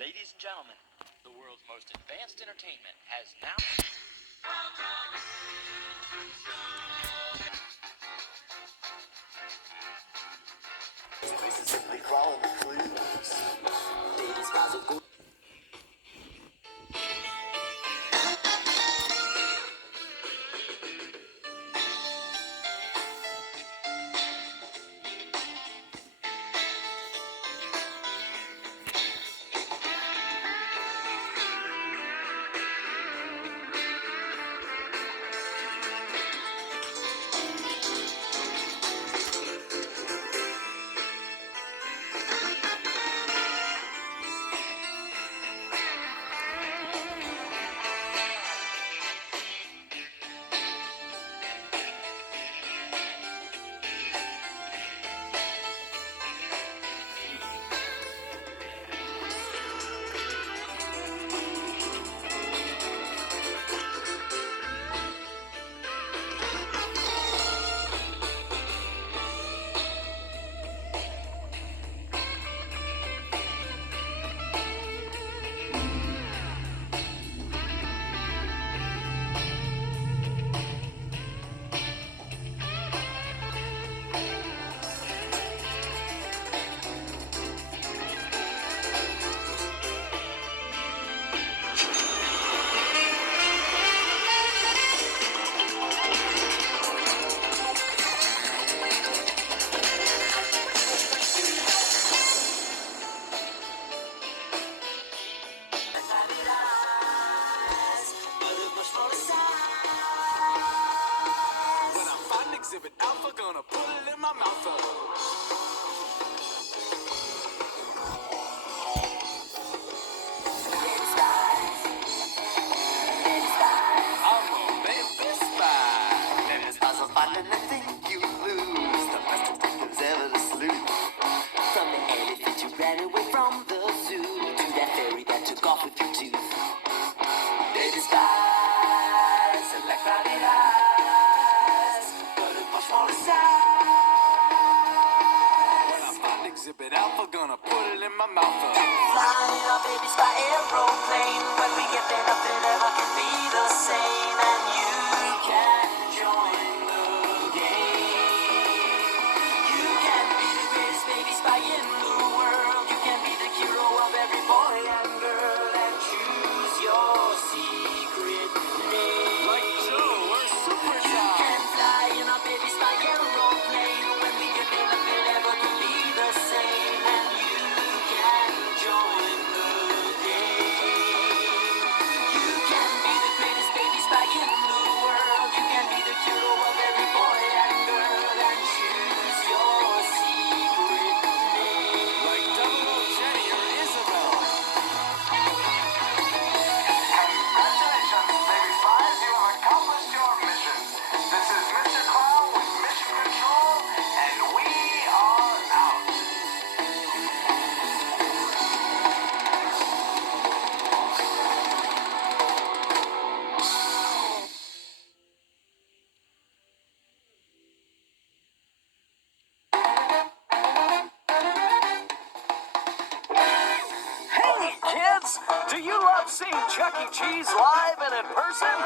Ladies and gentlemen, the world's most advanced entertainment has now... This place is simply crawling with clues. Ladies, guys are good. When I find exhibit alpha, gonna put it in my mouth. I'm a baby spy. And it's puzzle finding the thing you lose. The best detectives ever to sleuth. From the elephant you ran away from the zoo to that fairy that took off with your tooth. Baby spies, like cloudy eyes, but it's much more size. When I find exhibit alpha, gonna put it in my mouth. Flying in a baby spy aeroplane. When we get there, nothing ever can be the same, and you can join the game. You can be the greatest baby spy in the world. You can be the hero of every boy and girl, and choose your secret name. Like Joe or Super John. You can fly in a baby spy aeroplane. When we get there, nothing ever can be the same, and you can join the game. You can be the greatest baby spy in the world. You can be the hero of every boy and girl, and choose your secret name. Like Double Jenny or Isabel. Congratulations, baby spies, you have accomplished your mission. This is Mr. Clown with Mission Control, and we are out. Hey, kids! Do you love seeing Chuck E. Cheese live and in person?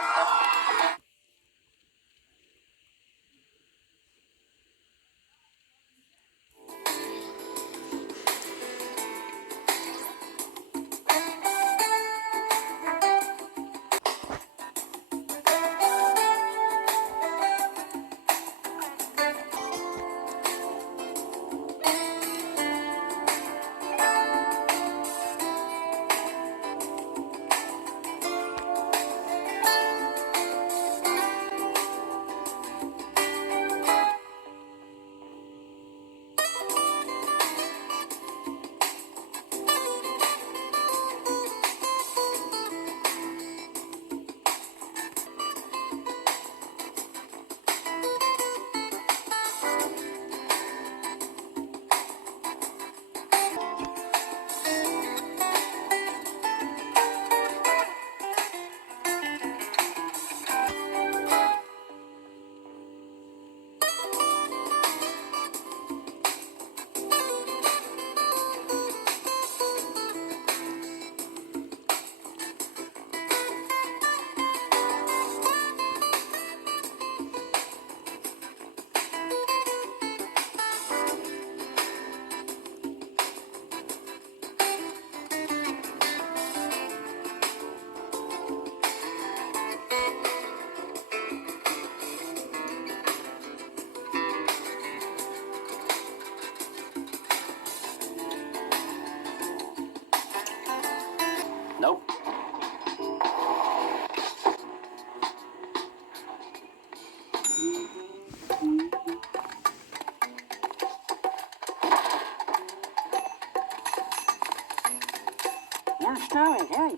sorry, hey.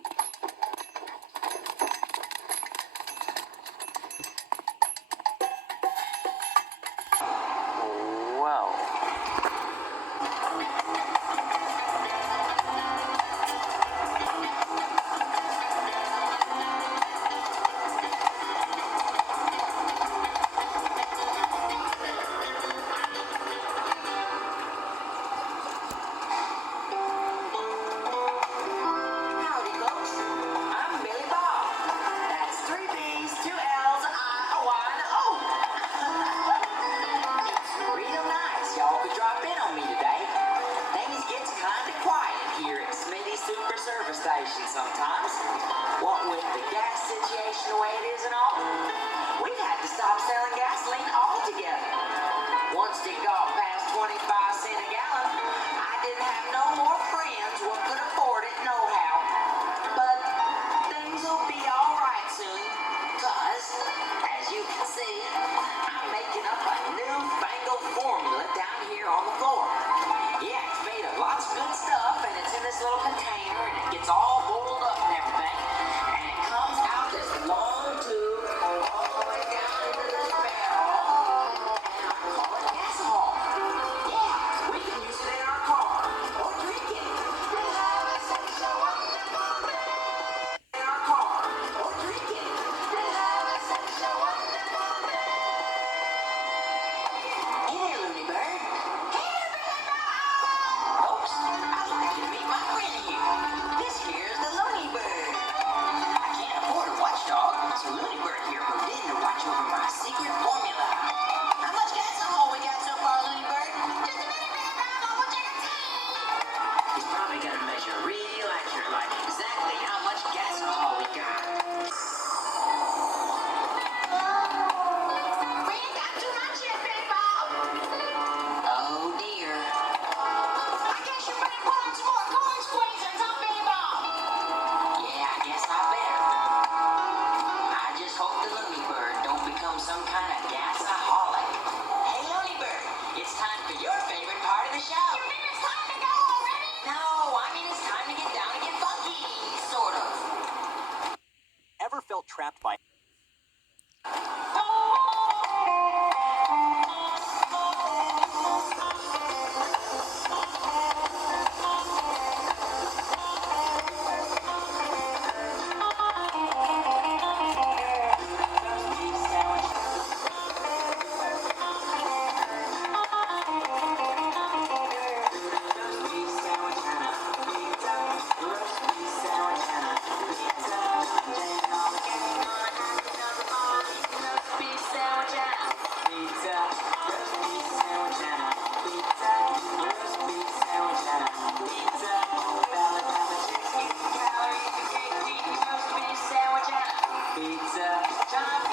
Well. Howdy, folks. I'm Billy Bob. That's 3 B's, 2 L's, I-O-I-N-O. It's real nice y'all could drop in on me today. Things gets kinda quiet here at Smitty's Super Service Station sometimes. What with the gas situation the way it is and all, we've had to stop selling gasoline altogether. Once it got past 25 cents a gallon, I didn't have no more friends what could afford it nohow. But things will be alright soon, cause, as you can see, I'm making up a newfangled formula down here on the floor. Yeah, it's made of lots of good stuff, and it's in this little container, and it gets all boiled up and everything, and it comes out this long tube all the way down into this barrel, and I call it gasohol. Yeah, we can use it in our car, or drink it. In our car, or drink it. Hey there, Looney Bird. Hey there, Billy Bob. Folks, I'd like you to meet my friend here. This here's the Looney Bird. I can't afford a watchdog, so Looney Bird here moved in to watch over my secret formula. How much gasohol we got so far, Looney Bird? Just a minute, Billy Bob. I want you to see. He's probably gonna measure real accurate, like exactly how much gasohol we got. We ain't got too much yet, Billy Bob. Oh dear. I guess you better put on some more corn squeezers, huh, Billy Bob? Yeah, I guess I better. I just hope the Looney Bird don't become some kind of gasaholic. Hey, Looney Bird, it's time for your favorite part of the show. You mean it's time to go already? No, I mean it's time to get down and get funky, sort of. Ever felt trapped by Pizza, time